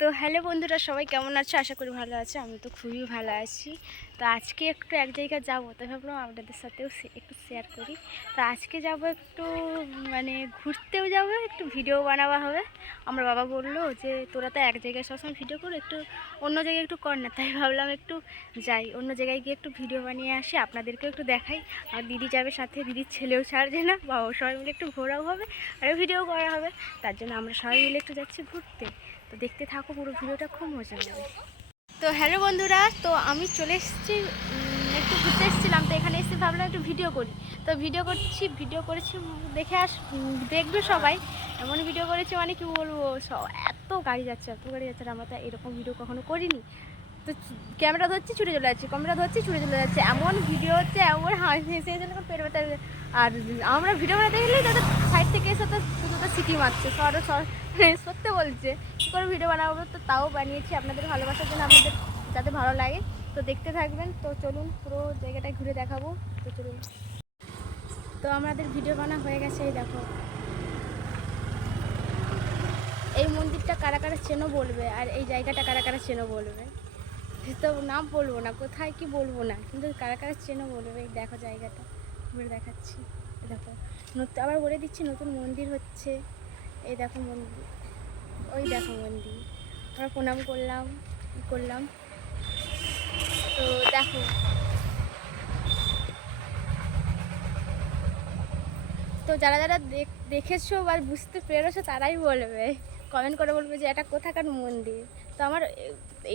তো হ্যালো বন্ধুরা, সবাই কেমন আছো? আশা করি ভালো আছে। আমি তো খুবই ভালো আছি। তো আজকে একটু এক জায়গায় যাবো, তো ভাবলাম আপনাদের সাথেও একটু শেয়ার করি। তো আজকে যাব একটু মানে ঘুরতেও যাব, একটু ভিডিও বানাবা হবে। আমার বাবা বললো যে তোরা তো এক জায়গায় সবসময় ভিডিও করো, একটু অন্য জায়গায় একটু কর না। তাই ভাবলাম একটু যাই, অন্য জায়গায় গিয়ে একটু ভিডিও বানিয়ে আসি, আপনাদেরকেও একটু দেখাই। আর দিদি যাবে সাথে, দিদির ছেলেও ছাড়ছে না, বাবা সবাই মিলে একটু ঘোরাও হবে আর ভিডিও করা হবে। তার জন্য আমরা সবাই মিলে একটু যাচ্ছি ঘুরতে। তো দেখতে থাকো পুরো ভিডিওটা, খুব মজা হবে। তো হ্যালো বন্ধুরা, তো আমি চলে এসেছি, একটু ঘুরতে এসেছিলাম। তো এখানে এসে ভাবলাম একটু ভিডিও করি। তো ভিডিও করেছি, দেখে দেখবে সবাই। এমন ভিডিও করেছি মানে কি বলবো, এত গাড়ি যাচ্ছে আমরা তো এরকম ভিডিও কখনো করিনি। তো ক্যামেরা ধরছি ছুটে চলে যাচ্ছে, এমন ভিডিও হচ্ছে, এমন হেসে হেসে পেট ব্যথা। আর আমরা ভিডিও বানাতে গেলেই তাদের সাইড থেকে এসে তো শুধু তো সিটি মারছে, সত্যি বলছে কী করে ভিডিও বানাবো। তো তাও বানিয়েছি আপনাদের ভালোবাসার জন্য, আপনাদের যাতে ভালো লাগে। তো দেখতে থাকবেন। তো চলুন পুরো জায়গাটায় ঘুরে দেখাবো। তো চলুন। তো আমাদের ভিডিও বানা হয়ে গেছে। এই দেখো, এই মন্দিরটা কারা কারা চেনো বলবে, আর এই জায়গাটা কারা কারা চেনো বলবে। তো নাম বলবো না, কোথায় কি বলবো না, কিন্তু কারা কারা চেনো বলবে। এই দেখো জায়গাটা ঘুরে দেখাচ্ছি। দেখো নতুন, আবার বলে দিচ্ছি, নতুন মন্দির হচ্ছে। এই দেখো মন্দির, ওই দেখো মন্দির। আমরা প্রণাম করলাম। তো দেখো, তো যারা যারা দেখেছো বা বুঝতে পেরেছো তারাই বলবে, কমেন্ট করে বলবে যে এটা কোথাকার মন্দির। তো আমার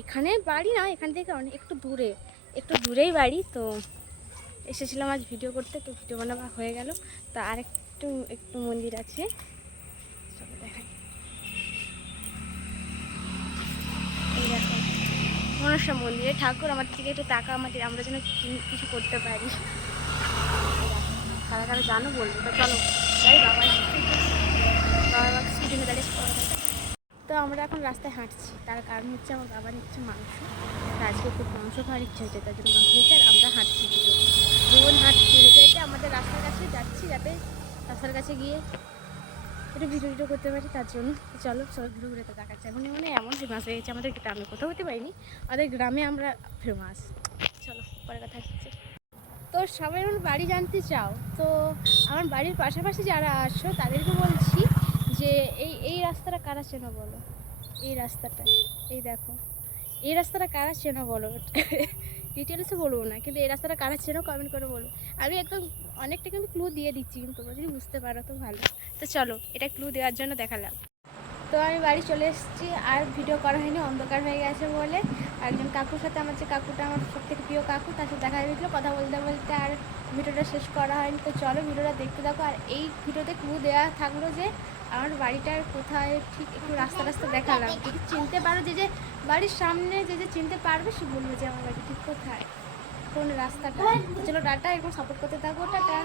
এখানে বাড়ি না, এখান থেকে অনেক একটু দূরেই বাড়ি। তো এসেছিলাম আজ ভিডিও করতে, তো ভিডিও বানানো হয়ে গেল। তো আর একটু মন্দির আছে, চলো দেখাই। এই দেখো মনসা মন্দিরে ঠাকুর আমার দিকে একটু টাকা, আমরা যেন কিছু করতে পারি। কারা কারা জানো বলবো। তো চলো যাই, বাবা স্কুটিতে দাঁড়িয়ে। তো আমরা এখন রাস্তায় হাঁটছি, তার কারণ হচ্ছে আমার বাবা নিচ্ছে মাংস। আজকে খুব মাংস খাওয়ার ইচ্ছে হচ্ছে, তার জন্য মাংস নিচ্ছে। আর আমরা হাঁটছি, দুজন হাঁটছি, হেঁটে হেঁটে আমাদের রাস্তার কাছে যাচ্ছি, যাতে রাস্তার কাছে গিয়ে একটু ভিডিও করতে পারি। তার জন্য চলো সবাই ঘুরে ঘুরে তো দেখাচ্ছে। এখন এমন ফেমাস হয়ে গেছে আমাদের গ্রামে, কোথাও হতে পারিনি, আমাদের গ্রামে আমরা ফেমাস। চলো পরে কথা হচ্ছে। তো সবাই আমার বাড়ি জানতে চাও, তো আমার বাড়ির পাশাপাশি যারা আসো তাদেরকে বলছি যে এই রাস্তাটা কারা চেনো বলো। এই রাস্তাটা, এই দেখো, এই রাস্তাটা কারা চেনো বলো। ডিটেলসে বলবো না, কিন্তু এই রাস্তাটা কারা চেনো কমেন্ট করে বলো। আমি একদম অনেকটা কিন্তু ক্লু দিয়ে দিচ্ছি, কিন্তু তোমরা যদি বুঝতে পারো তো ভালো। তো চলো, এটা ক্লু দেওয়ার জন্য দেখালাম। তো আমি বাড়ি চলে এসেছি, আর ভিডিও করা হয়নি, অন্ধকার হয়ে গেছে বলে। একজন কাকুর সাথে, আমার যে কাকুটা আমার সবথেকে প্রিয় কাকু, তার সাথে দেখা হয়েছিল, কথা বলতে বলতে আর ভিডিওটা শেষ করা হয়নি। তো চলো ভিডিওটা দেখতে থাকো। আর এই ভিডিওতে ক্লু দেওয়া থাকলো যে আমার বাড়িটার কোথায়, ঠিক একটু রাস্তা দেখালাম। যদি চিনতে পারো, যে বাড়ির সামনে যে চিনতে পারবে সে বলবে যে আমার বাড়ি ঠিক কোথায়, কোন রাস্তাটা। চলো টাটা, এরকম সাপোর্ট করতে থাকো, টাটা।